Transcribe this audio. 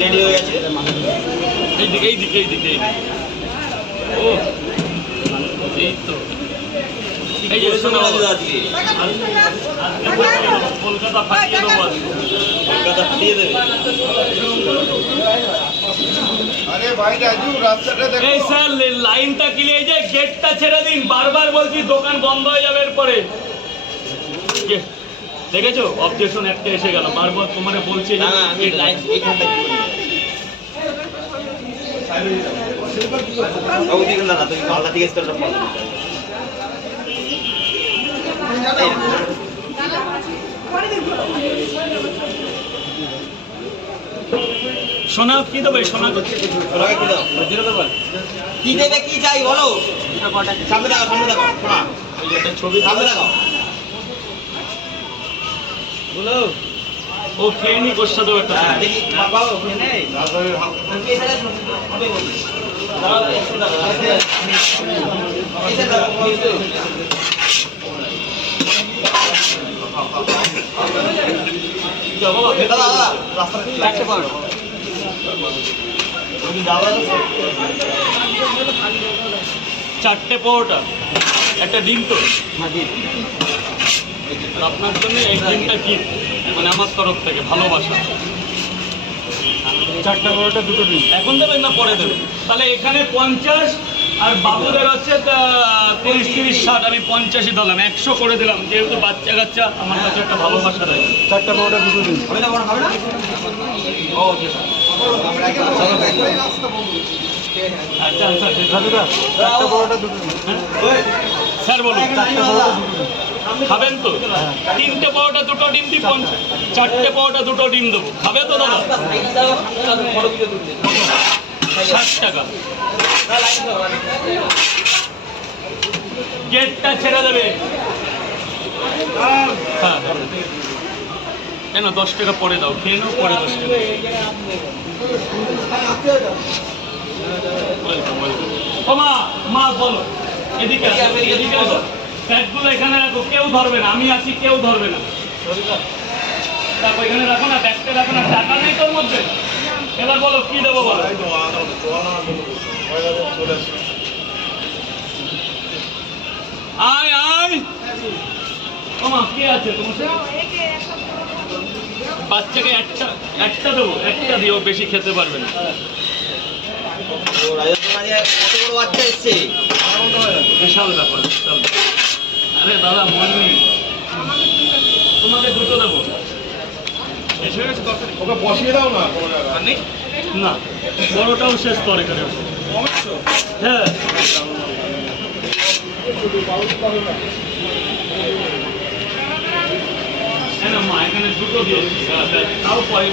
Ready হয়ে গেছে ও এই তো কলকাতা কলকাতা দেবে স্যার লাইনটা যে গেটটা ছেড়ে দিন, বারবার বলছি দোকান বন্ধ হয়ে যাবে এরপরে। দেখেছ? অবজেকশন একটা এসে গেল। বারবার তোমার বলছে না না আমি gate- লাইন এইখানটা কি করি না। তুমি থেকে সোনা কি দেবে? সোনা কি দেবে কি চাই বলো? সামনে দেখো সামনে দেখো ছবি সামনে দেখো বলো। ও খেয়ে নি গোসা দেবো একটা হ্যাঁ, চারটে পরোটা একটা ডিম তো। আপনার জন্য এই ডিমটা কি? মানে আমার তরফ থেকে ভালোবাসা। চারটা বড়টা দুটো দিন এখন দেবেন না পরে দেবেন? তাহলে এখানে পঞ্চাশ আর বাবুদের হচ্ছে তিরিশ তিরিশ ষাট আমি পঞ্চাশই দিলাম। একশো করে দিলাম যেহেতু বাচ্চা কাচ্চা আমার কাছে একটা ভালোবাসা দেয় চারটা বড়টা দুটো দিন হবে না হবে না? ও ঠিক আছে আচ্ছা আচ্ছা? স্যার বলুন। খাবেন তো? তিনটে পাওয়াটা দুটো ডিম পঞ্চাশ চারটে পাওয়াটা দুটো ডিম দেবো। খাবে তো দাদা? ষাট টাকা। গেটটা ছেড়ে দেবে। হ্যাঁ কেন দশ টাকা পরে দাও। খেয়ে নাও, পরে দশ টাকা। মা, বলো। এদিকে এদিকে ব্যাগগুলো এখানে রাখো কেউ ধরবে না আমি আছি কেউ ধরবে না। তারপর এখানে রাখো না ব্যাগটা রাখো না টাকা নেই তোর মধ্যে। এবার বলো কি দেবো বলো? আয় আয়! ওমা কে আছে তোমার বাচ্চাকে একটা একটা দেবো একটা দিও বেশি খেতে পারবে না। ও রাজা মাঝে কত বড় বাচ্চা এসছে। বিশাল ব্যাপার বিশাল ব্যাপার। আরে দাদা মন নেই তোমাকে দুটো দেবো। এসে গেছে তরকারি? ওকে বসিয়ে দাও না কোনো জায়গায়। নেই? না বড়টাও শেষ করে করে হ্যাঁ। হ্যাঁ মা এখানে দুটো দিয়েছি তাও পরে